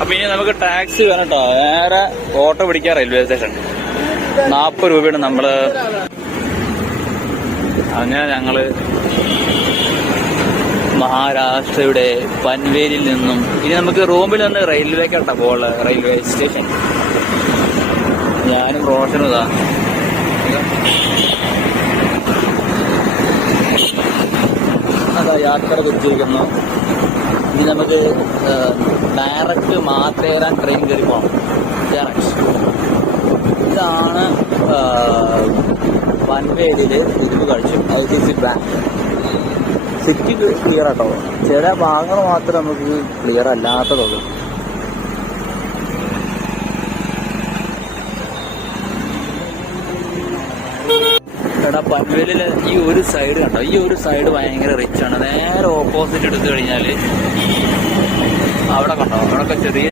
അപ്പൊ ഇനി നമുക്ക് ടാക്സി വേണം കേട്ടോ. നേരെ ഓട്ടോ പിടിക്കാം റെയിൽവേ സ്റ്റേഷൻ. 40 രൂപയാണ് നമ്മള്. അങ്ങനെ ഞങ്ങള് മഹാരാഷ്ട്രയുടെ പൻവേലിൽ നിന്നും ഇനി നമുക്ക് റൂമിൽ നിന്ന് റെയിൽവേക്കാട്ടോ പോള്. Railway station. ഞാനും റോഷനും ഇതാ യാത്ര തിരിച്ചിരിക്കുന്നു. ഇനി നമുക്ക് ഡയറക്റ്റ് മാത്തേറാൻ ട്രെയിൻ കയറി പോകണം. ഇതാണ് പൻവേലില് ഇരുമ്പ് കഴിച്ചു. ICC bank. സിറ്റി ക്ലിയർ ആട്ടോ. ചില ഭാഗങ്ങൾ മാത്രമേ നമുക്ക് ക്ലിയർ അല്ലാത്തതുള്ളൂ. എടാ പൻവേലില് ഈ ഒരു സൈഡ് കണ്ടോ, ഈ ഒരു സൈഡ് ഭയങ്കര റിച്ച് ആണ്. നേരെ ഓപ്പോസിറ്റ് എടുത്തു കഴിഞ്ഞാല് അവിടെ കണ്ടോ, അവിടെയൊക്കെ ചെറിയ